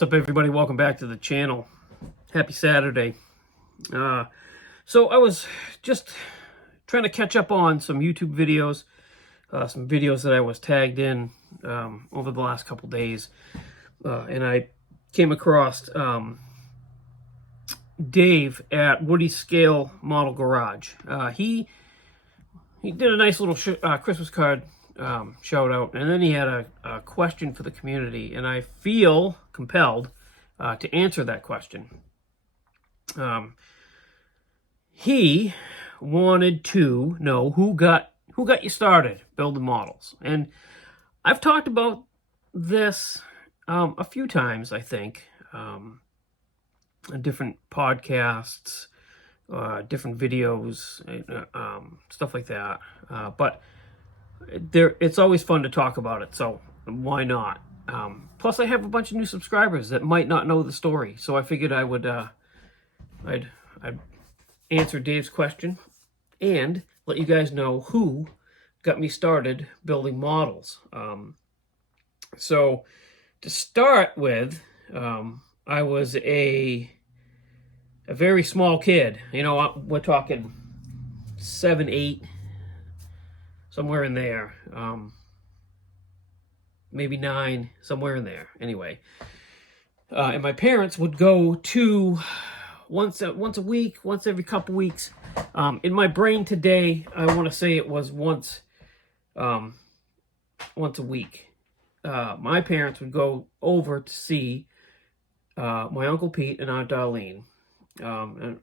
What's up, everybody? Welcome back to the channel. Happy Saturday. So I was just trying to catch up on some YouTube videos, some videos that I was tagged in over the last couple days, and I came across Dave at Woody's Scale Model Garage. He did a nice little Christmas card shout out, and then he had a question for the community, and I feel compelled to answer that question. He wanted to know who got you started building models, and I've talked about this a few times, I think, in different podcasts, different videos, stuff like that. But it's always fun to talk about it, so why not? Plus, I have a bunch of new subscribers that might not know the story, so I figured I would I'd answer Dave's question and let you guys know who got me started building models. So to start with, I was a very small kid. You know, we're talking 7, 8, somewhere in there. Maybe 9, somewhere in there. Anyway, and my parents would go to once a week, once every couple weeks. In my brain today, I want to say it was once a week. My parents would go over to see my Uncle Pete and Aunt Darlene. And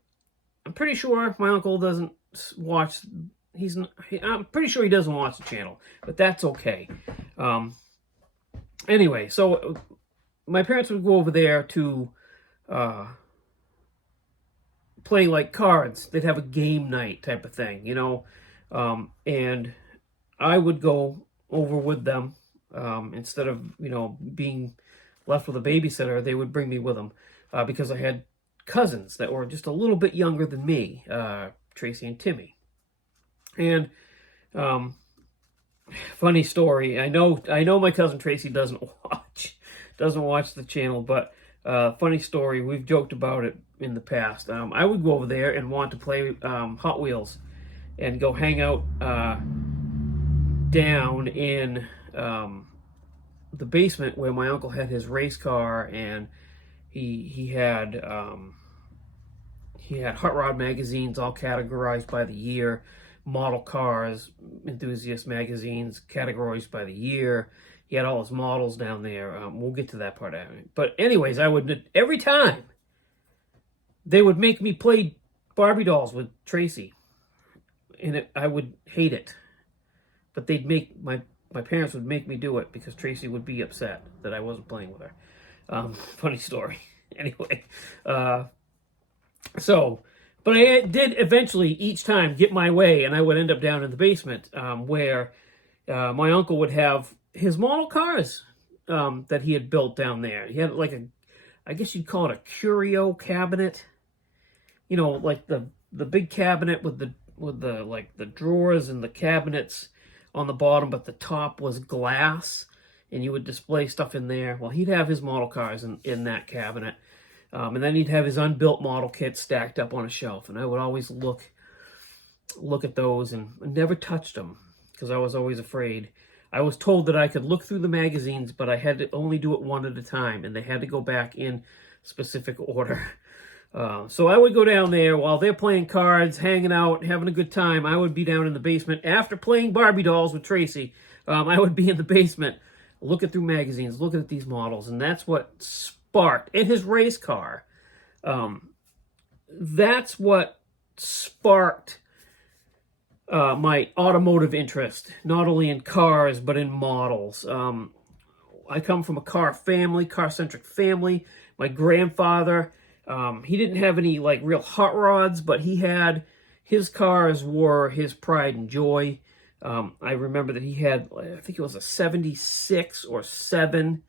I'm pretty sure my uncle doesn't watch. I'm pretty sure he doesn't watch the channel, but that's okay. Anyway, so my parents would go over there to play like cards. They'd have a game night type of thing, you know, and I would go over with them. Instead of, you know, being left with a babysitter, they would bring me with them because I had cousins that were just a little bit younger than me, Tracy and Timmy. And funny story, I know my cousin Tracy doesn't watch the channel, but funny story, we've joked about it in the past. I would go over there and want to play Hot Wheels and go hang out down in the basement where my uncle had his race car, and he had hot rod magazines all categorized by the year, model cars, enthusiast magazines categorized by the year. He had all his models down there. We'll get to that part of it. But anyways, I would, every time they would make me play Barbie dolls with Tracy, and I would hate it. But they'd make my parents would make me do it because Tracy would be upset that I wasn't playing with her. Funny story. Anyway, but I did eventually each time get my way, and I would end up down in the basement where my uncle would have his model cars that he had built down there. He had like I guess you'd call it a curio cabinet. You know, like the big cabinet with the like the drawers and the cabinets on the bottom, but the top was glass, and you would display stuff in there. Well, he'd have his model cars in that cabinet, and then he'd have his unbuilt model kits stacked up on a shelf, and I would always look at those and never touched them because I was always afraid. I was told that I could look through the magazines, but I had to only do it one at a time, and they had to go back in specific order. So I would go down there while they're playing cards, hanging out, having a good time. I would be down in the basement after playing Barbie dolls with Tracy. I would be in the basement looking through magazines, looking at these models, and that's what sparked, and his race car. That's what sparked my automotive interest, not only in cars, but in models. I come from a car-centric family. My grandfather, he didn't have any like real hot rods, but his cars were his pride and joy. I remember that he had, I think it was a 76 or 7,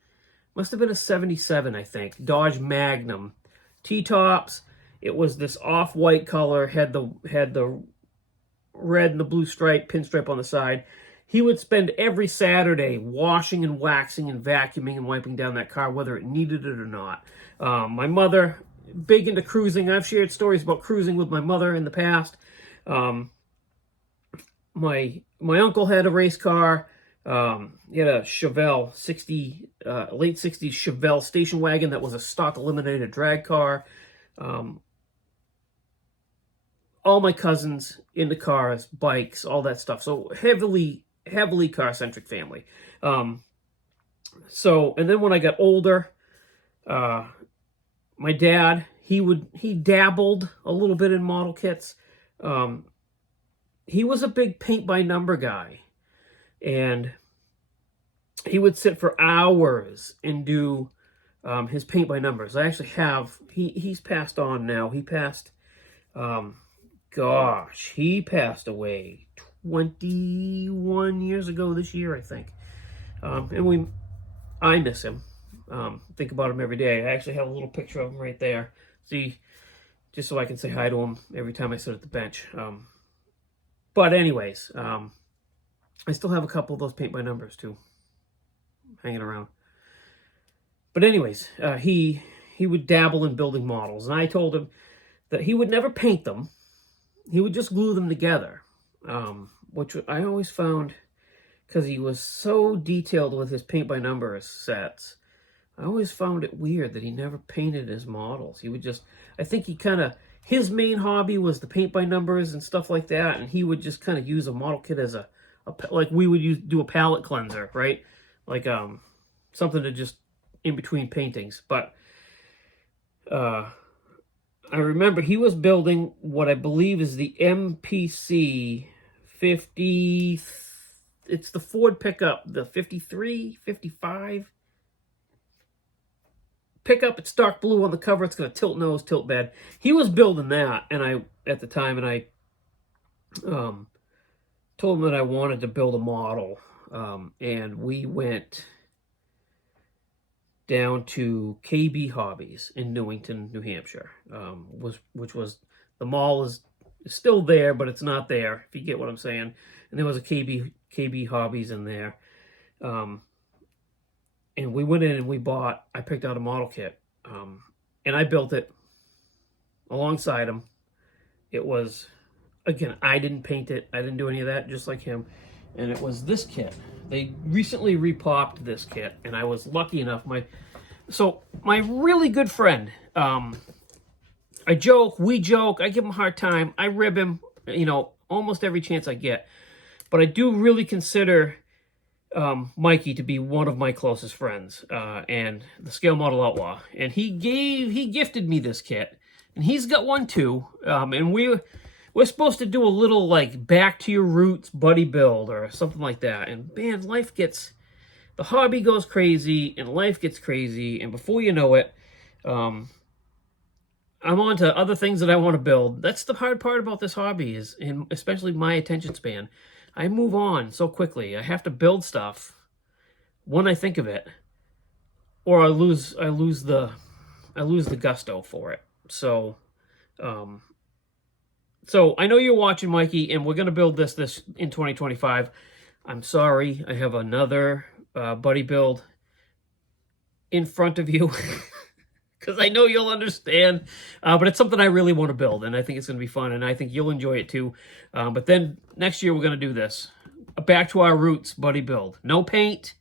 must have been a 77, I think, Dodge Magnum T-tops. It was this off-white color, had the red and the blue stripe, pinstripe on the side. he would spend every Saturday washing and waxing and vacuuming and wiping down that car, whether it needed it or not. My mother, big into cruising. I've shared stories about cruising with my mother in the past. My uncle had a race car. He had a Chevelle late 60s Chevelle station wagon that was a stock eliminated drag car. All my cousins into cars, bikes, all that stuff. So heavily car-centric family. And then when I got older, my dad, he dabbled a little bit in model kits. He was a big paint-by-number guy. And he would sit for hours and do his paint-by-numbers. I actually have, he's passed on now. He passed, he passed away 21 years ago this year, I think. And I miss him. Think about him every day. I actually have a little picture of him right there. See, just so I can say hi to him every time I sit at the bench. But anyways, I still have a couple of those paint-by-numbers too, hanging around. But anyways, he would dabble in building models, and I told him that he would never paint them. He would just glue them together, which I always found, because he was so detailed with his paint-by-numbers sets, I always found it weird that he never painted his models. He would just, I think he kind of, his main hobby was the paint-by-numbers and stuff like that, and he would just kind of use a model kit as like we would do a palette cleanser, right? Like something to just in between paintings. But I remember he was building what I believe is the MPC 50. It's the Ford pickup, the 53, 55 pickup. It's dark blue on the cover. It's got a tilt nose, tilt bed. He was building that, and at the time, and I told him that I wanted to build a model, and we went down to KB Hobbies in Newington, New Hampshire, which was, the mall is still there, but it's not there, if you get what I'm saying. And there was a KB Hobbies in there. And we went in and I picked out a model kit, and I built it alongside him. It was, again, I didn't paint it. I didn't do any of that, just like him. And it was this kit. They recently repopped this kit, and I was lucky enough. My really good friend, we joke, I give him a hard time, I rib him, almost every chance I get. But I do really consider Mikey to be one of my closest friends, and the Scale Model Outlaw. And he gifted me this kit, and he's got one too. And we're supposed to do a little like back to your roots buddy build or something like that. And man, the hobby goes crazy and life gets crazy, and before you know it, I'm on to other things that I want to build. That's the hard part about this hobby, and especially my attention span. I move on so quickly. I have to build stuff when I think of it, or I lose the gusto for it. So I know you're watching, Mikey, and we're gonna build this in 2025. I'm sorry, I have another buddy build in front of you. Because I know you'll understand, but it's something I really want to build, and I think it's going to be fun, and I think you'll enjoy it too. But then next year we're going to do this. Back to our roots buddy build. No paint,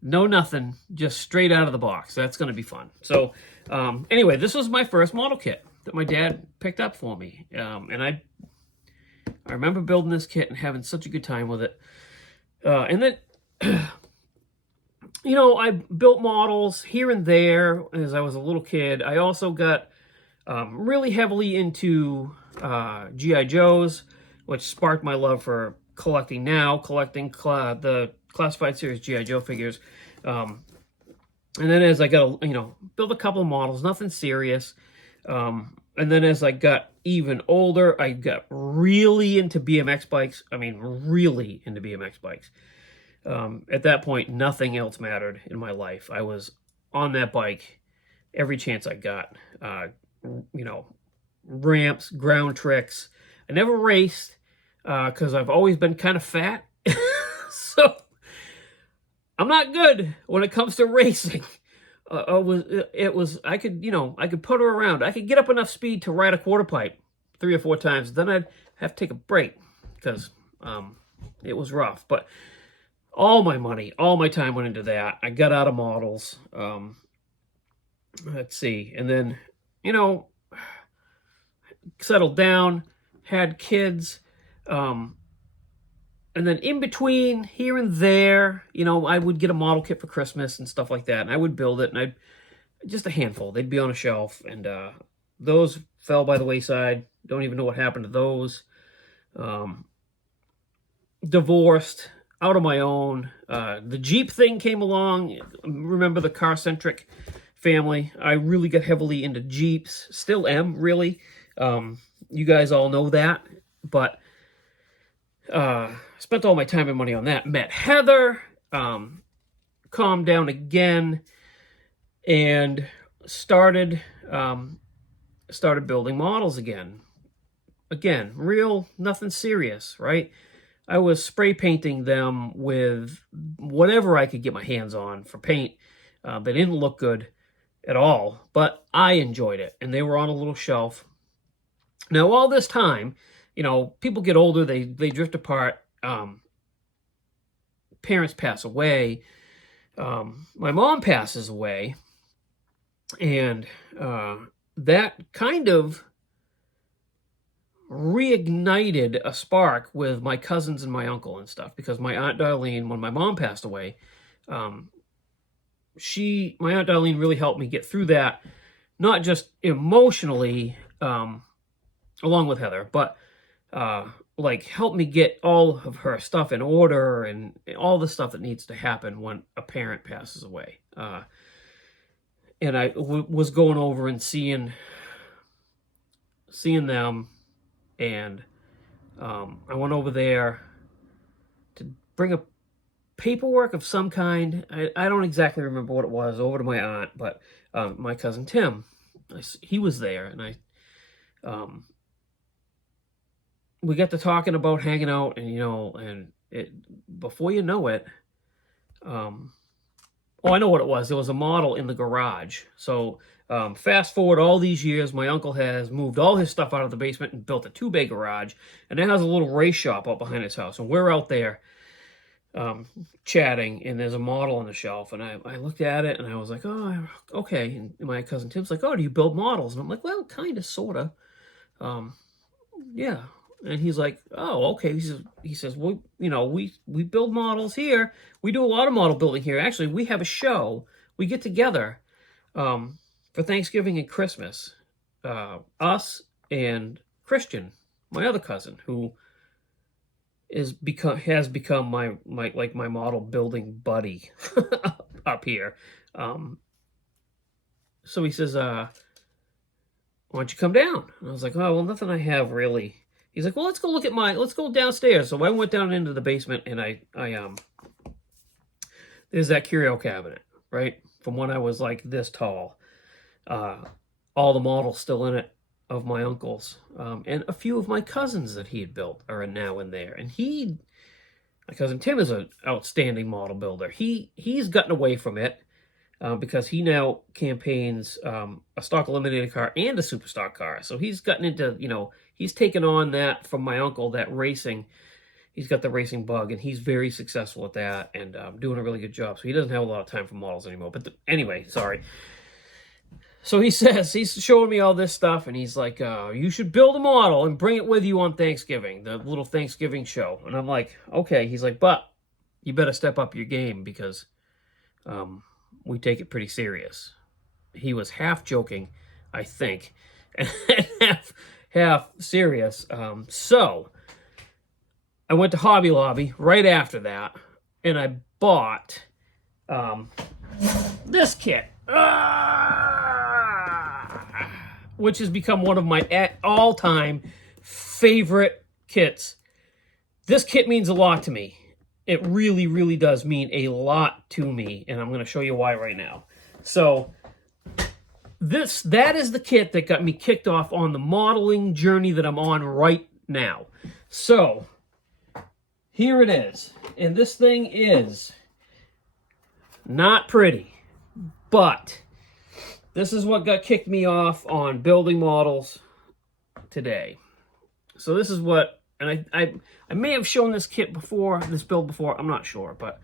no nothing, just straight out of the box. That's going to be fun. So anyway, this was my first model kit that my dad picked up for me. And I remember building this kit and having such a good time with it. And then... I built models here and there as I was a little kid. I also got really heavily into G.I. Joes, which sparked my love for collecting the Classified Series G.I. Joe figures. And then as I got, build a couple of models, nothing serious. And then as I got even older, I got really into BMX bikes. I mean, really into BMX bikes. At that point, nothing else mattered in my life. I was on that bike every chance I got. Ramps, ground tricks. I never raced because I've always been kind of fat. So I'm not good when it comes to racing. I could put her around. I could get up enough speed to ride a quarter pipe 3 or 4 times. Then I'd have to take a break because it was rough. But all my money, all my time went into that. I got out of models. Let's see. And then, settled down, had kids. And then in between, here and there, I would get a model kit for Christmas and stuff like that. And I would build it, and just a handful. They'd be on a shelf. And those fell by the wayside. Don't even know what happened to those. Divorced, out of my own. The Jeep thing came along. Remember the car-centric family? I really got heavily into Jeeps. Still am, really. You guys all know that. But spent all my time and money on that. Met Heather. Calmed down again. And started building models again. Again, real, nothing serious, right? I was spray painting them with whatever I could get my hands on for paint. They didn't look good at all, but I enjoyed it, and they were on a little shelf. Now, all this time, people get older, they drift apart, parents pass away, my mom passes away, and that kind of reignited a spark with my cousins and my uncle and stuff, because my Aunt Darlene, when my mom passed away, my Aunt Darlene really helped me get through that, not just emotionally, along with Heather, but helped me get all of her stuff in order and all the stuff that needs to happen when a parent passes away. And I was going over and seeing them. And I went over there to bring a paperwork of some kind. I don't exactly remember what it was, over to my aunt, but my cousin Tim, he was there, and we got to talking about hanging out, and before you know it, I know what it was. There was a model in the garage. So fast forward all these years, my uncle has moved all his stuff out of the basement and built a 2-bay garage, and now has a little race shop out behind his house. And we're out there chatting, and there's a model on the shelf, and I looked at it, and I was like, oh, okay. And my cousin Tim's like, oh, do you build models? And I'm like, well, kind of, sort of. Yeah. And he's like, oh, okay. He says, well, we build models here. We do a lot of model building here. Actually, we have a show. We get together for Thanksgiving and Christmas. Us and Christian, my other cousin, who has become my model building buddy up here. So he says, why don't you come down? And I was like, oh, well, nothing I have really. He's like, well, let's go downstairs. So I went down into the basement, and there's that curio cabinet, right? From when I was like this tall. All the models still in it of my uncle's. And a few of my cousins that he had built are now in there. And my cousin Tim is an outstanding model builder. He's gotten away from it because he now campaigns a stock eliminated car and a super stock car. So he's gotten into, he's taken on that from my uncle, that racing. He's got the racing bug, and he's very successful at that, and doing a really good job. So he doesn't have a lot of time for models anymore. But anyway, sorry. So he says, he's showing me all this stuff, and he's like, you should build a model and bring it with you on Thanksgiving, the little Thanksgiving show. And I'm like, okay. He's like, but you better step up your game, because we take it pretty serious. He was half joking, I think, and half serious. So I went to Hobby Lobby right after that, and I bought this kit, which has become one of my all-time favorite kits. This kit means a lot to me. It really, really does mean a lot to me, and I'm going to show you why right now. So that is the kit that got me kicked off on the modeling journey that I'm on right now. So here it is. And this thing is not pretty, but this is what kicked me off on building models today. So this is what, and I may have shown this kit before, this build before, I'm not sure, but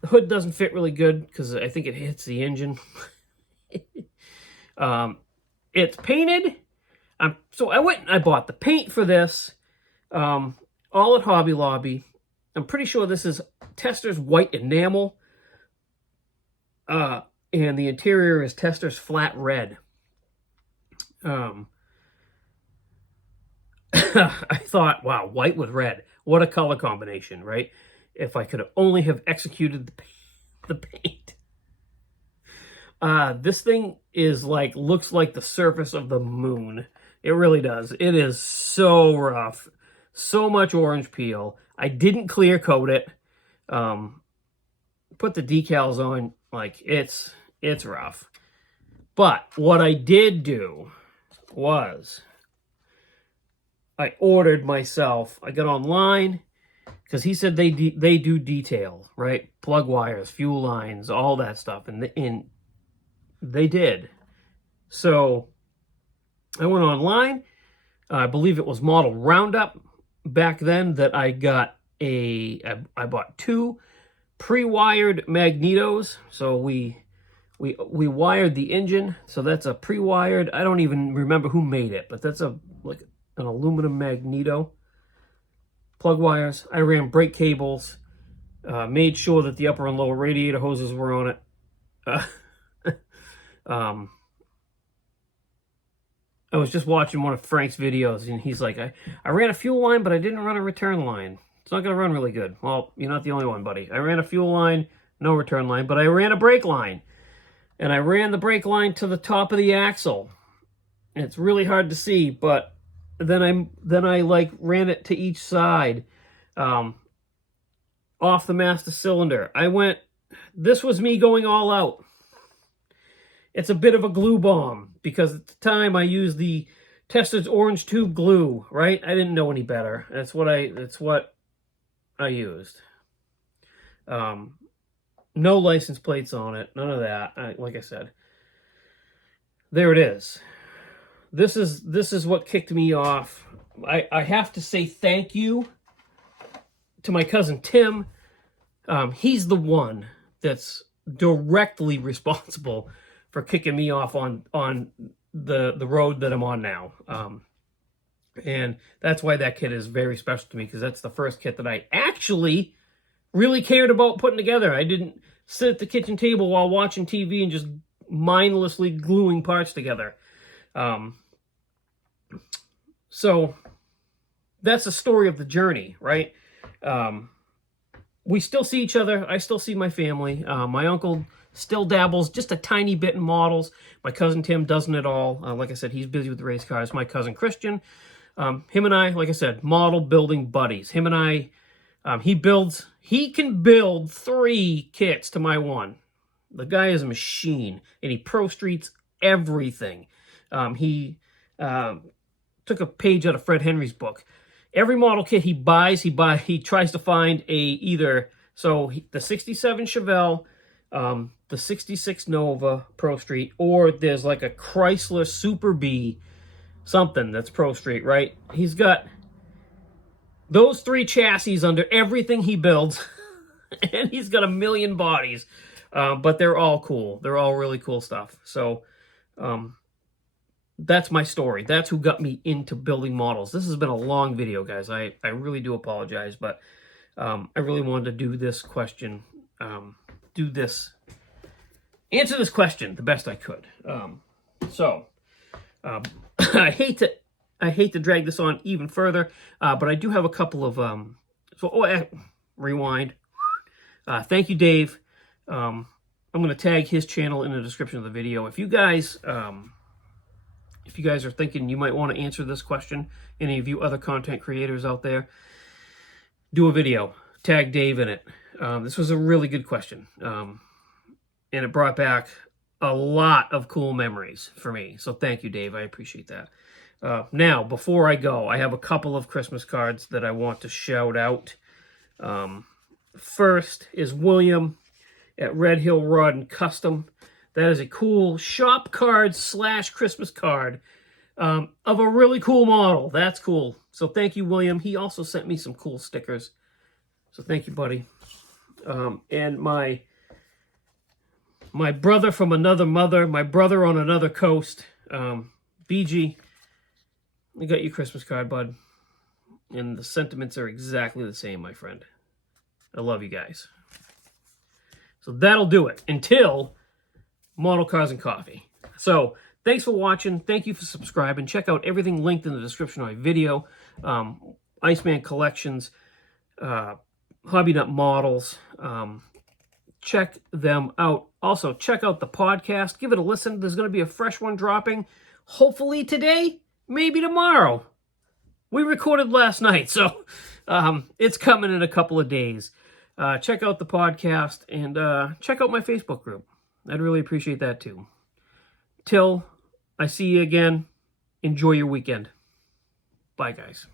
the hood doesn't fit really good because I think it hits the engine. It's painted. So I went and I bought the paint for this, all at Hobby Lobby. I'm pretty sure this is Tester's white enamel. And the interior is Tester's flat red. I thought, wow, white with red. What a color combination, right? If I could only have executed the paint. This thing is like, looks like the surface of the moon. It really does. It is so rough. So much orange peel. I didn't clear coat it. Put the decals on. Like, it's rough. But what I did do was I ordered myself. I got online because he said they do detail, right? Plug wires, fuel lines, all that stuff, and they did. So I went online. I believe it was Model Roundup back then that I got I bought 2 pre-wired magnetos. So we wired the engine. So that's a pre-wired. I don't even remember who made it, but that's like an aluminum magneto. Plug wires. I ran brake cables. Made sure that the upper and lower radiator hoses were on it. I was just watching one of Frank's videos, and he's like, I ran a fuel line, but I didn't run a return line. It's not going to run really good. Well, you're not the only one, buddy. I ran a fuel line, no return line, but I ran a brake line. And I ran the brake line to the top of the axle. And it's really hard to see, but then I like ran it to each side, off the master cylinder. This was me going all out. It's a bit of a glue bomb because at the time I used the Tester's orange tube glue, right? I didn't know any better. That's what I used. No license plates on it, none of that. Like I said, there it is. This is what kicked me off. I have to say thank you to my cousin Tim. He's the one that's directly responsible for kicking me off on the road that I'm on now. And that's why that kit is very special to me, because that's the first kit that I actually really cared about putting together. I didn't sit at the kitchen table while watching TV and just mindlessly gluing parts together. So that's the story of the journey, right? We still see each other. I still see my family. My uncle still dabbles just a tiny bit in models. My cousin Tim doesn't at all. Like I said, he's busy with race cars. My cousin Christian, him and I, like I said, model building buddies. Him and I, he can build 3 kits to my 1. The guy is a machine, and he pro streets everything. He took a page out of Fred Henry's book. Every model kit he buys, he tries to find the 67 Chevelle, the 66 Nova Pro Street, or there's like a Chrysler Super B something that's Pro Street, right? He's got those 3 chassis under everything he builds, and he's got a million bodies, but they're all cool. They're all really cool stuff. So that's my story. That's who got me into building models. This has been a long video, guys. I really do apologize, but I really wanted to do this question, answer this question the best I could. I hate to drag this on even further, but I do have a couple of rewind. Thank you, Dave. I'm going to tag his channel in the description of the video. If you guys are thinking you might want to answer this question, any of you other content creators out there, do a video. Tag Dave in it. This was a really good question. And it brought back a lot of cool memories for me. So thank you, Dave. I appreciate that. Now, before I go, I have a couple of Christmas cards that I want to shout out. First is William at Red Hill Rod and Custom. That is a cool shop card / Christmas card of a really cool model. That's cool. So thank you, William. He also sent me some cool stickers. So thank you, buddy. And my brother from another mother, my brother on another coast, BG, I got your Christmas card, bud. And the sentiments are exactly the same, my friend. I love you guys. So that'll do it until Model Cars and Coffee. So thanks for watching. Thank you for subscribing. Check out everything linked in the description of my video. Iceman Collections, Hobby Nut Models. Check them out. Also, check out the podcast. Give it a listen. There's going to be a fresh one dropping. Hopefully today, maybe tomorrow. We recorded last night, so it's coming in a couple of days. Check out the podcast and check out my Facebook group. I'd really appreciate that too. Till I see you again, enjoy your weekend. Bye, guys.